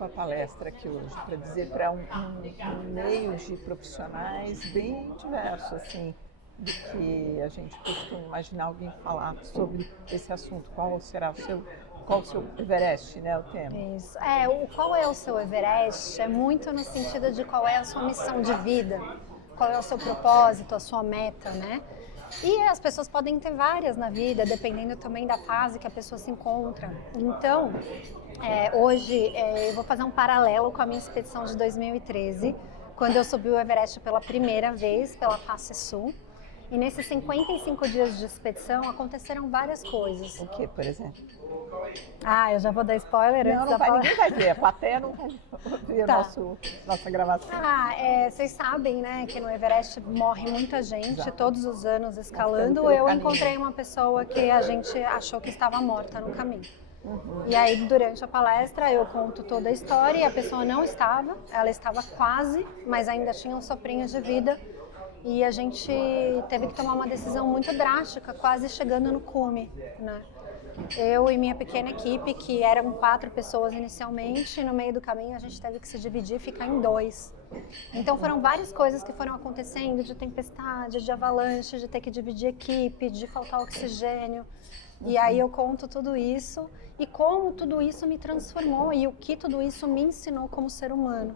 sua palestra aqui hoje, para dizer para um meio de profissionais bem diverso, assim, do que a gente costuma imaginar alguém falar sobre esse assunto. Qual o seu Everest, né, o tema? Isso. Qual é o seu Everest é muito no sentido de qual é a sua missão de vida, qual é o seu propósito, a sua meta, né? E as pessoas podem ter várias na vida, dependendo também da fase que a pessoa se encontra. Então, hoje eu vou fazer um paralelo com a minha expedição de 2013, quando eu subi o Everest pela primeira vez, pela face sul. E nesses 55 dias de expedição aconteceram várias coisas. O que, por exemplo? Eu já vou dar spoiler antes da palestra. Ninguém vai ver, a plateia não vai ver nossa gravação. Vocês sabem, né, que no Everest morre muita gente. Exato. Todos os anos escalando. Eu encontrei uma pessoa que a gente achou que estava morta no caminho. Uhum. E aí, durante a palestra, eu conto toda a história e a pessoa não estava, ela estava quase, mas ainda tinha um soprinho de vida. E a gente teve que tomar uma decisão muito drástica, quase chegando no cume, né? Eu e minha pequena equipe, que eram 4 pessoas inicialmente, no meio do caminho a gente teve que se dividir e ficar em 2. Então foram várias coisas que foram acontecendo, de tempestade, de avalanche, de ter que dividir equipe, de faltar oxigênio. E aí eu conto tudo isso e como tudo isso me transformou e o que tudo isso me ensinou como ser humano,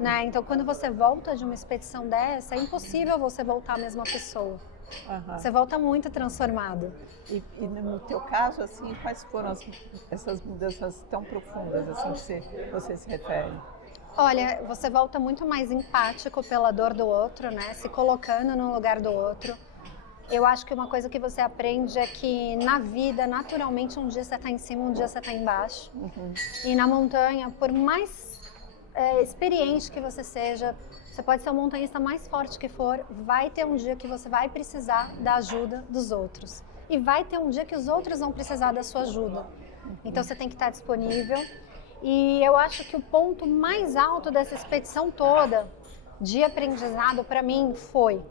né? Então, quando você volta de uma expedição dessa, é impossível você voltar a mesma pessoa. Uhum. Você volta muito transformado. E no teu caso, assim, quais foram essas mudanças tão profundas assim, que você se refere? Olha, você volta muito mais empático pela dor do outro, né? Se colocando no lugar do outro. Eu acho que uma coisa que você aprende é que na vida, naturalmente, um dia você está em cima, um dia você está embaixo. Uhum. E na montanha, por mais experiente que você seja, você pode ser o montanhista mais forte que for, vai ter um dia que você vai precisar da ajuda dos outros. E vai ter um dia que os outros vão precisar da sua ajuda. Uhum. Então você tem que estar disponível. E eu acho que o ponto mais alto dessa expedição toda, de aprendizado para mim, foi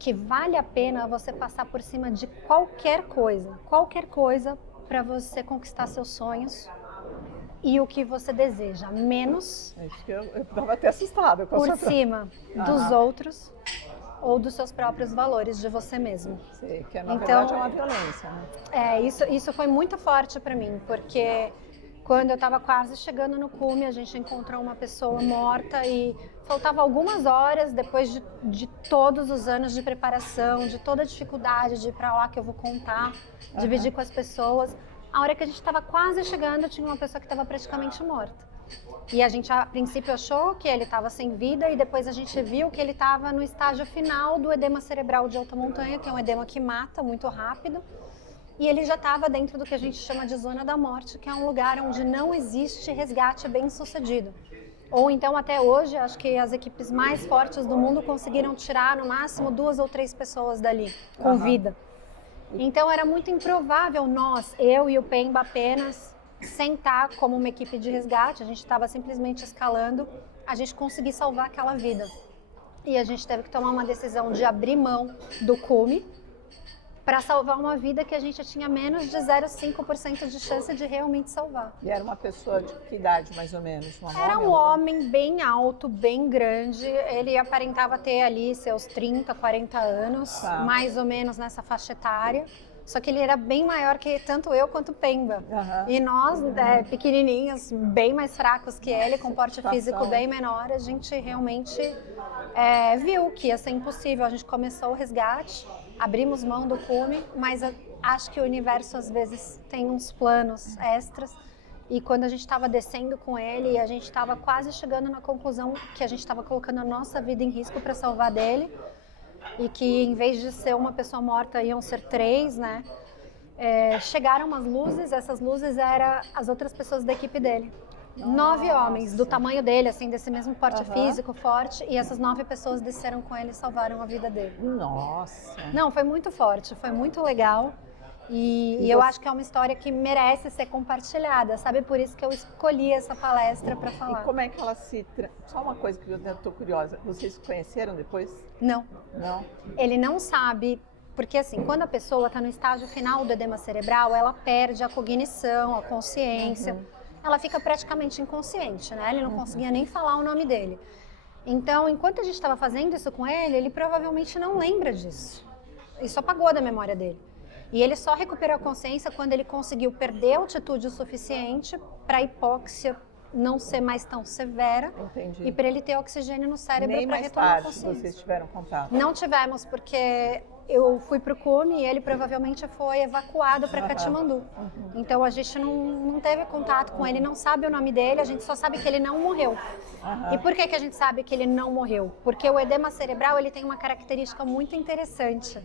que vale a pena você passar por cima de qualquer coisa para você conquistar seus sonhos e o que você deseja, menos eu estava até assustada com por cima dos outros ou dos seus próprios valores, de você mesmo. Sim, que na verdade é uma violência, né? Isso foi muito forte para mim, porque quando eu estava quase chegando no cume, a gente encontrou uma pessoa morta e faltava algumas horas, depois de todos os anos de preparação, de toda a dificuldade de ir para lá que eu vou contar, dividir com as pessoas. A hora que a gente estava quase chegando, tinha uma pessoa que estava praticamente morta. E a gente, a princípio, achou que ele estava sem vida e depois a gente viu que ele estava no estágio final do edema cerebral de alta montanha, que é um edema que mata muito rápido. E ele já estava dentro do que a gente chama de zona da morte, que é um lugar onde não existe resgate bem sucedido. Ou então, até hoje, acho que as equipes mais fortes do mundo conseguiram tirar no máximo 2 ou 3 pessoas dali, com vida. Então era muito improvável eu e o Pemba apenas, sentar como uma equipe de resgate, a gente estava simplesmente escalando, a gente conseguir salvar aquela vida. E a gente teve que tomar uma decisão de abrir mão do cume, para salvar uma vida que a gente tinha menos de 0,5% de chance de realmente salvar. E era uma pessoa de que idade, mais ou menos? Era um homem bem alto, bem grande. Ele aparentava ter ali seus 30, 40 anos, mais ou menos nessa faixa etária. Só que ele era bem maior que tanto eu quanto o Pemba. Uhum. E nós, pequenininhos, bem mais fracos que ele, com porte físico bem menor, a gente realmente viu que ia ser impossível. A gente começou o resgate, abrimos mão do cume, mas acho que o universo às vezes tem uns planos extras. E quando a gente estava descendo com ele, a gente estava quase chegando na conclusão que a gente estava colocando a nossa vida em risco para salvar dele. E que em vez de ser uma pessoa morta, iam ser 3, né? Chegaram umas luzes, essas luzes eram as outras pessoas da equipe dele. 9 homens, do tamanho dele, assim, desse mesmo porte físico forte, e essas 9 pessoas desceram com ele e salvaram a vida dele. Nossa! Não, foi muito forte, foi muito legal. E eu acho que é uma história que merece ser compartilhada, sabe? Por isso que eu escolhi essa palestra para falar. E como é que ela se... Só uma coisa que eu estou curiosa, vocês se conheceram depois? Não. Não? Ele não sabe, porque assim, quando a pessoa está no estágio final do edema cerebral, ela perde a cognição, a consciência. ela fica praticamente inconsciente, né? Ele não conseguia nem falar o nome dele. Então, enquanto a gente estava fazendo isso com ele, ele provavelmente não lembra disso. Isso apagou da memória dele. E ele só recuperou a consciência quando ele conseguiu perder a altitude o suficiente para a hipóxia não ser mais tão severa. Entendi. E para ele ter oxigênio no cérebro para Nem retomar a mais tarde consciência. vocês tiveram contato? Não tivemos, porque eu fui para o cume e ele provavelmente foi evacuado para Katmandu. Então a gente não teve contato com ele, não sabe o nome dele, a gente só sabe que ele não morreu. E por que a gente sabe que ele não morreu? Porque o edema cerebral ele tem uma característica muito interessante.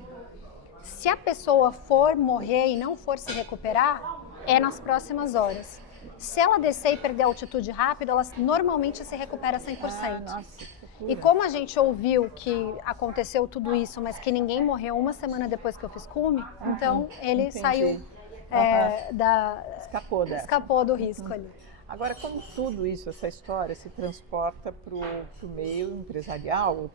Se a pessoa for morrer e não for se recuperar, é nas próximas horas. Se ela descer e perder a altitude rápido, ela normalmente se recupera 100%. Nossa, e como a gente ouviu que aconteceu tudo isso, mas que ninguém morreu uma semana depois que eu fiz cume, então ele saiu escapou do risco ali. Agora, como tudo isso, essa história se transporta para o meio empresarial, ou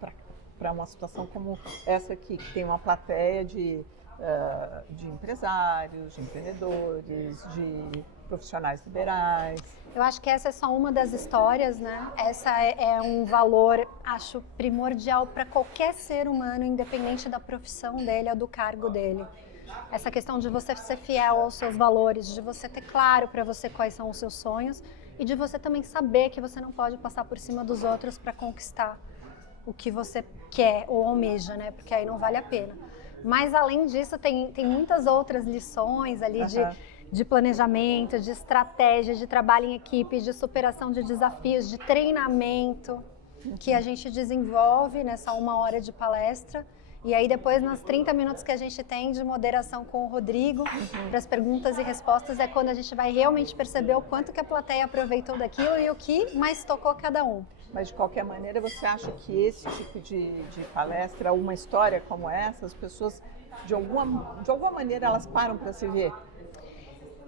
para uma situação como essa aqui, que tem uma plateia de empresários, de empreendedores, de profissionais liberais. Eu acho que essa é só uma das histórias, né? Essa é um valor, acho, primordial para qualquer ser humano, independente da profissão dele ou do cargo dele. Essa questão de você ser fiel aos seus valores, de você ter claro para você quais são os seus sonhos e de você também saber que você não pode passar por cima dos outros para conquistar o que você quer ou almeja, né? Porque aí não vale a pena. Mas além disso, tem muitas outras lições ali de planejamento, de estratégia, de trabalho em equipe, de superação de desafios, de treinamento que a gente desenvolve nessa 1 hora de palestra. E aí depois, nos 30 minutos que a gente tem de moderação com o Rodrigo, para as perguntas e respostas, é quando a gente vai realmente perceber o quanto que a plateia aproveitou daquilo e o que mais tocou cada um. Mas, de qualquer maneira, você acha que esse tipo de palestra, uma história como essa, as pessoas, de alguma maneira, elas param para se ver?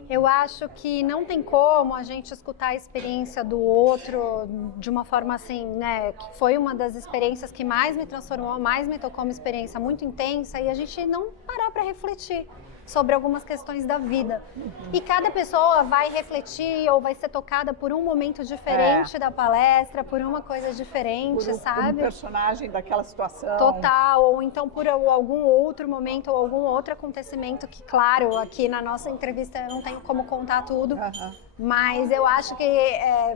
Eu acho que não tem como a gente escutar a experiência do outro de uma forma assim, né? Que foi uma das experiências que mais me transformou, mais me tocou, uma experiência muito intensa, e a gente não parar para refletir sobre algumas questões da vida. E cada pessoa vai refletir ou vai ser tocada por um momento diferente da palestra, por uma coisa diferente, sabe? Por um personagem daquela situação. Total, ou então por algum outro momento ou algum outro acontecimento que, claro, aqui na nossa entrevista eu não tenho como contar tudo, mas eu acho que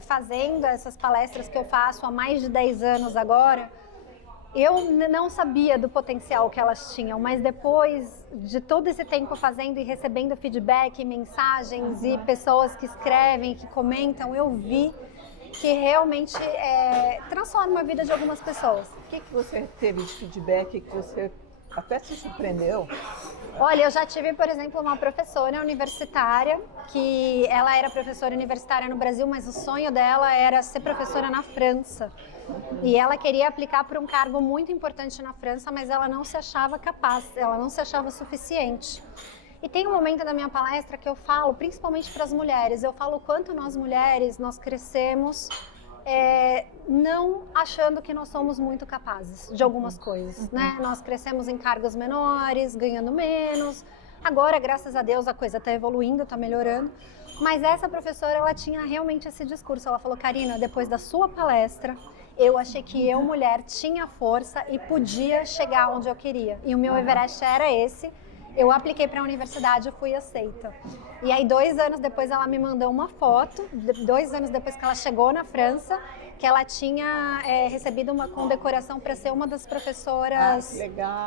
fazendo essas palestras que eu faço há mais de 10 anos agora, eu não sabia do potencial que elas tinham, mas depois de todo esse tempo fazendo e recebendo feedback, mensagens e pessoas que escrevem, que comentam, eu vi que realmente transforma a vida de algumas pessoas. O que você teve de feedback que você até se surpreendeu? Olha, eu já tive, por exemplo, uma professora universitária, que ela era professora universitária no Brasil, mas o sonho dela era ser professora na França. E ela queria aplicar para um cargo muito importante na França, mas ela não se achava capaz, ela não se achava suficiente. E tem um momento da minha palestra que eu falo, principalmente para as mulheres, eu falo o quanto nós mulheres, nós crescemos não achando que nós somos muito capazes de algumas coisas, né? Nós crescemos em cargos menores, ganhando menos. Agora, graças a Deus, a coisa está evoluindo, está melhorando. Mas essa professora, ela tinha realmente esse discurso. Ela falou: Karina, depois da sua palestra, eu achei que eu, mulher, tinha força e podia chegar onde eu queria. E o meu Everest era esse. Eu apliquei para a universidade e fui aceita. E aí, 2 anos depois, ela me mandou uma foto, 2 anos depois que ela chegou na França, que ela tinha recebido uma condecoração para ser uma das professoras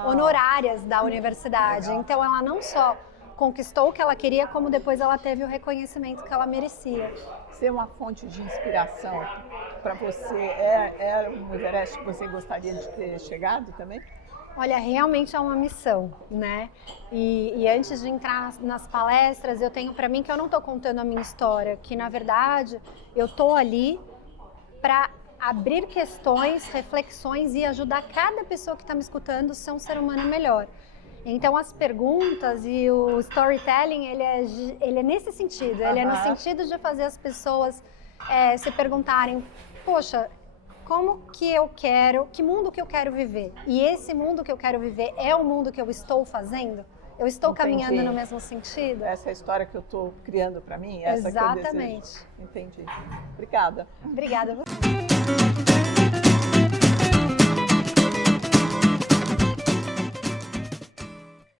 honorárias da universidade. Então, ela não só conquistou o que ela queria, como depois ela teve o reconhecimento que ela merecia. Ser uma fonte de inspiração para você é um Everest que você gostaria de ter chegado também? Olha, realmente é uma missão, né? E antes de entrar nas palestras, eu tenho para mim que eu não estou contando a minha história, que na verdade eu estou ali para abrir questões, reflexões e ajudar cada pessoa que está me escutando a ser um ser humano melhor. Então as perguntas e o storytelling, ele é nesse sentido, ele é no sentido de fazer as pessoas se perguntarem, poxa, como que eu quero, que mundo que eu quero viver? E esse mundo que eu quero viver é o mundo que eu estou fazendo? Eu estou Entendi. caminhando no mesmo sentido? Essa é a história que eu estou criando para mim? Essa Exatamente. que eu desejo. Entendi. Obrigada. Obrigada a você.